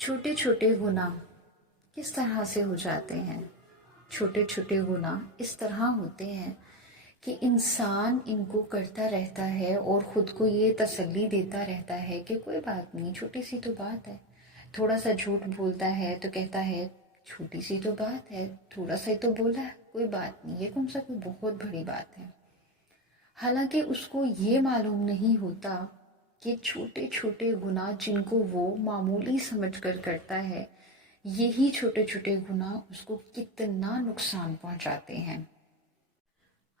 چھوٹے چھوٹے گناہ کس طرح سے ہو جاتے ہیں؟ چھوٹے چھوٹے گناہ اس طرح ہوتے ہیں کہ انسان ان کو کرتا رہتا ہے اور خود کو یہ تسلی دیتا رہتا ہے کہ کوئی بات نہیں، چھوٹی سی تو بات ہے۔ تھوڑا سا جھوٹ بولتا ہے تو کہتا ہے چھوٹی سی تو بات ہے، تھوڑا سا ہی تو بولا ہے، کوئی بات نہیں، یہ کون سا کوئی بہت بڑی بات ہے۔ حالانکہ اس کو یہ معلوم نہیں ہوتا کہ چھوٹے چھوٹے گناہ جن کو وہ معمولی سمجھ کر کرتا ہے، یہی چھوٹے چھوٹے گناہ اس کو کتنا نقصان پہنچاتے ہیں۔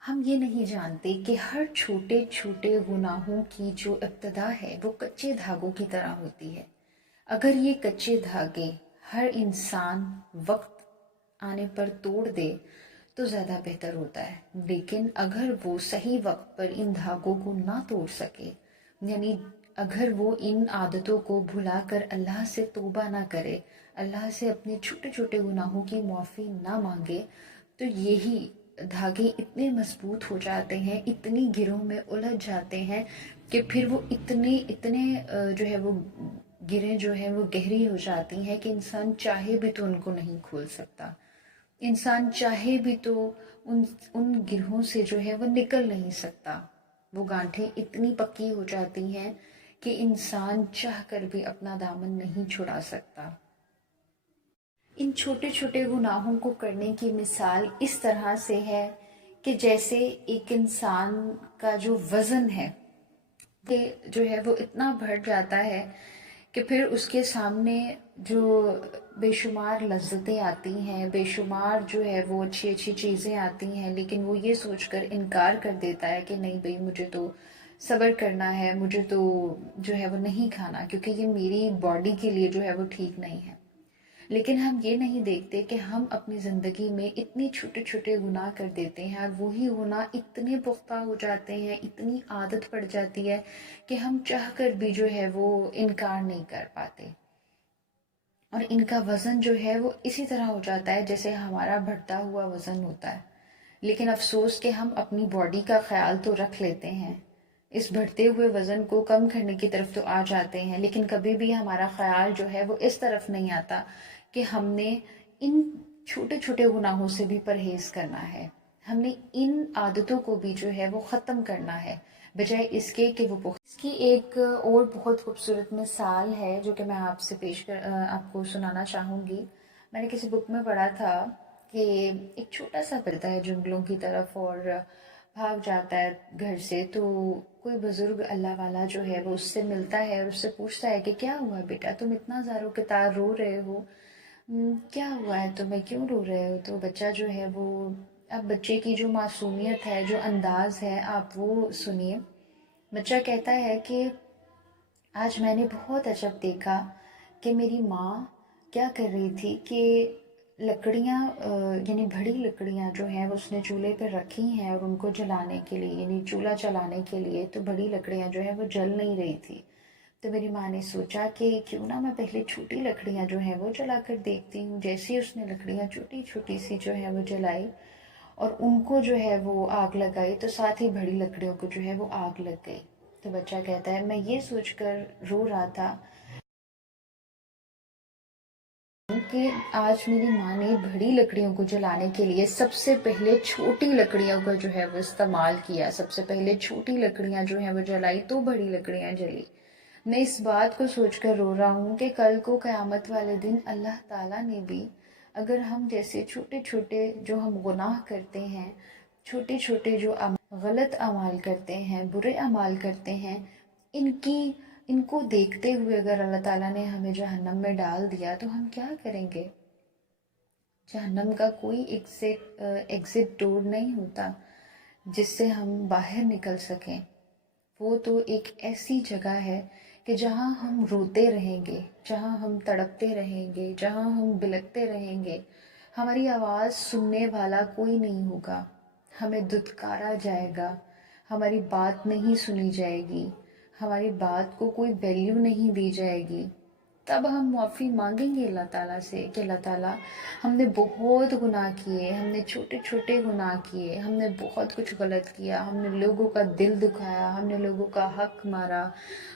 ہم یہ نہیں جانتے کہ ہر چھوٹے چھوٹے گناہوں کی جو ابتدا ہے وہ کچے دھاگوں کی طرح ہوتی ہے۔ اگر یہ کچے دھاگے ہر انسان وقت آنے پر توڑ دے تو زیادہ بہتر ہوتا ہے، لیکن اگر وہ صحیح وقت پر ان دھاگوں کو نہ توڑ سکے، یعنی اگر وہ ان عادتوں کو بھلا کر اللہ سے توبہ نہ کرے، اللہ سے اپنے چھوٹے چھوٹے گناہوں کی معافی نہ مانگے، تو یہی دھاگے اتنے مضبوط ہو جاتے ہیں، اتنی گرہوں میں الجھ جاتے ہیں کہ پھر وہ اتنے جو ہے وہ گرہیں جو ہے وہ گہری ہو جاتی ہیں کہ انسان چاہے بھی تو ان کو نہیں کھول سکتا۔ انسان چاہے بھی تو ان گرہوں سے جو ہے وہ نکل نہیں سکتا۔ وہ گانٹھیں اتنی پکی ہو جاتی ہیں کہ انسان چاہ کر بھی اپنا دامن نہیں چھڑا سکتا۔ ان چھوٹے چھوٹے گناہوں کو کرنے کی مثال اس طرح سے ہے کہ جیسے ایک انسان کا جو وزن ہے جو ہے وہ اتنا بڑھ جاتا ہے کہ پھر اس کے سامنے جو بے شمار لذتیں آتی ہیں، بے شمار جو ہے وہ اچھی اچھی چیزیں آتی ہیں، لیکن وہ یہ سوچ کر انکار کر دیتا ہے کہ نہیں بھئی، مجھے تو صبر کرنا ہے، مجھے تو جو ہے وہ نہیں کھانا کیونکہ یہ میری باڈی کے لیے جو ہے وہ ٹھیک نہیں ہے۔ لیکن ہم یہ نہیں دیکھتے کہ ہم اپنی زندگی میں اتنے چھوٹے چھوٹے گناہ کر دیتے ہیں اور وہی گناہ اتنے پختہ ہو جاتے ہیں، اتنی عادت پڑ جاتی ہے کہ ہم چاہ کر بھی جو ہے وہ انکار نہیں کر پاتے، اور ان کا وزن جو ہے وہ اسی طرح ہو جاتا ہے جیسے ہمارا بڑھتا ہوا وزن ہوتا ہے۔ لیکن افسوس کہ ہم اپنی باڈی کا خیال تو رکھ لیتے ہیں، اس بڑھتے ہوئے وزن کو کم کرنے کی طرف تو آ جاتے ہیں، لیکن کبھی بھی ہمارا خیال جو ہے وہ اس طرف نہیں آتا کہ ہم نے ان چھوٹے چھوٹے گناہوں سے بھی پرہیز کرنا ہے، ہم نے ان عادتوں کو بھی جو ہے وہ ختم کرنا ہے، بجائے اس کے کہ وہ اس کی ایک اور بہت خوبصورت مثال ہے جو کہ میں آپ سے آپ کو سنانا چاہوں گی۔ میں نے کسی بک میں پڑھا تھا کہ ایک چھوٹا سا پرندہ ہے جنگلوں کی طرف اور بھاگ جاتا ہے گھر سے، تو کوئی بزرگ اللہ والا جو ہے وہ اس سے ملتا ہے اور اس سے پوچھتا ہے کہ کیا ہوا بیٹا، تم اتنا زاروں کے تار رو رہے ہو، کیا ہوا ہے تمہیں، کیوں رو رہے ہو؟ تو بچہ جو ہے وہ، اب بچے کی جو معصومیت ہے، جو انداز ہے، آپ وہ سنیے۔ بچہ کہتا ہے کہ آج میں نے بہت عجب دیکھا کہ میری ماں کیا کر رہی تھی کہ لکڑیاں یعنی بڑی لکڑیاں جو ہیں وہ اس نے چولہے پہ رکھی ہیں اور ان کو جلانے کے لیے، یعنی چولہا چلانے کے لیے، تو بڑی لکڑیاں جو ہیں وہ جل نہیں رہی تھی۔ تو میری ماں نے سوچا کہ کیوں نہ میں پہلے چھوٹی لکڑیاں جو ہیں وہ جلا کر دیکھتی ہوں۔ جیسے اس نے لکڑیاں چھوٹی چھوٹی سی جو ہے وہ جلائی اور ان کو جو ہے وہ آگ لگائی، تو ساتھ ہی بڑی لکڑیوں کو جو ہے وہ آگ لگ گئی۔ تو بچہ کہتا ہے میں یہ سوچ کر رو رہا تھا کہ آج میری ماں نے بڑی لکڑیوں کو جلانے کے لیے سب سے پہلے چھوٹی لکڑیوں کا جو ہے وہ استعمال کیا، سب سے پہلے چھوٹی لکڑیاں جو ہیں وہ جلائی تو بڑی لکڑیاں جلی۔ میں اس بات کو سوچ کر رو رہا ہوں کہ کل کو قیامت والے دن اللہ تعالیٰ نے بھی اگر ہم جیسے چھوٹے چھوٹے جو ہم گناہ کرتے ہیں، چھوٹے چھوٹے جو غلط اعمال کرتے ہیں، برے اعمال کرتے ہیں، ان کو دیکھتے ہوئے اگر اللہ تعالیٰ نے ہمیں جہنم میں ڈال دیا تو ہم کیا کریں گے؟ جہنم کا کوئی ایگزٹ ڈور نہیں ہوتا جس سے ہم باہر نکل سکیں۔ وہ تو ایک ایسی جگہ ہے کہ جہاں ہم روتے رہیں گے، جہاں ہم تڑپتے رہیں گے، جہاں ہم بلکتے رہیں گے، ہماری آواز سننے والا کوئی نہیں ہوگا، ہمیں دھتکارا جائے گا، ہماری بات نہیں سنی جائے گی، ہماری بات کو کوئی ویلیو نہیں دی جائے گی۔ تب ہم معافی مانگیں گے اللہ تعالیٰ سے کہ اللہ تعالیٰ ہم نے بہت گناہ کیے، ہم نے چھوٹے چھوٹے گناہ کیے، ہم نے بہت کچھ غلط کیا، ہم نے لوگوں کا دل دکھایا، ہم نے لوگوں کا حق مارا،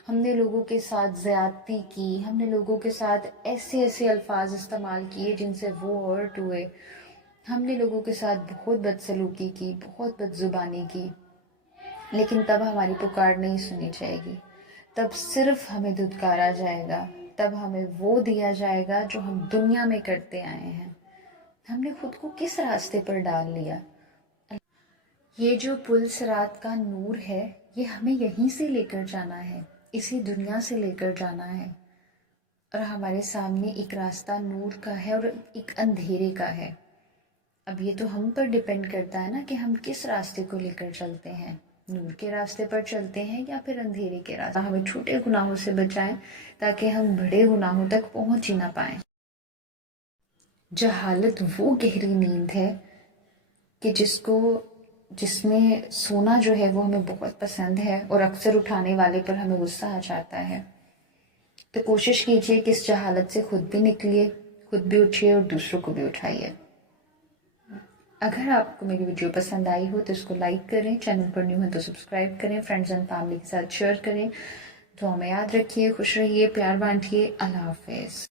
ہم نے لوگوں کے ساتھ زیادتی کی، ہم نے لوگوں کے ساتھ ایسے ایسے الفاظ استعمال کیے جن سے وہ ہرٹ ہوئے، ہم نے لوگوں کے ساتھ بہت بدسلوکی کی، بہت بد زبانی کی، لیکن تب ہماری پکار نہیں سنی جائے گی، تب صرف ہمیں دھتکارا جائے گا، تب ہمیں وہ دیا جائے گا جو ہم دنیا میں کرتے آئے ہیں۔ ہم نے خود کو کس راستے پر ڈال لیا؟ یہ جو پل صراط کا نور ہے، یہ ہمیں یہیں سے لے کر جانا ہے، اسی دنیا سے لے کر جانا ہے، اور ہمارے سامنے ایک راستہ نور کا ہے اور ایک اندھیرے کا ہے۔ اب یہ تو ہم پر ڈیپینڈ کرتا ہے نا کہ ہم کس راستے کو لے کر چلتے ہیں، نور کے راستے پر چلتے ہیں یا پھر اندھیرے کے راستے۔ ہمیں چھوٹے گناہوں سے بچائیں تاکہ ہم بڑے گناہوں تک پہنچ ہی نہ پائیں۔ جہالت وہ گہری نیند ہے کہ جس میں سونا جو ہے وہ ہمیں بہت پسند ہے اور اکثر اٹھانے والے پر ہمیں غصہ آ جاتا ہے۔ تو کوشش کیجئے کہ اس جہالت سے خود بھی نکلیے، خود بھی اٹھیے اور دوسروں کو بھی اٹھائیے۔ اگر آپ کو میری ویڈیو پسند آئی ہو تو اس کو لائک کریں، چینل پر نیو ہے تو سبسکرائب کریں، فرینڈز اینڈ فیملی کے ساتھ شیئر کریں۔ دعا میں یاد رکھیے، خوش رہیے، پیار بانٹیے۔ اللہ حافظ۔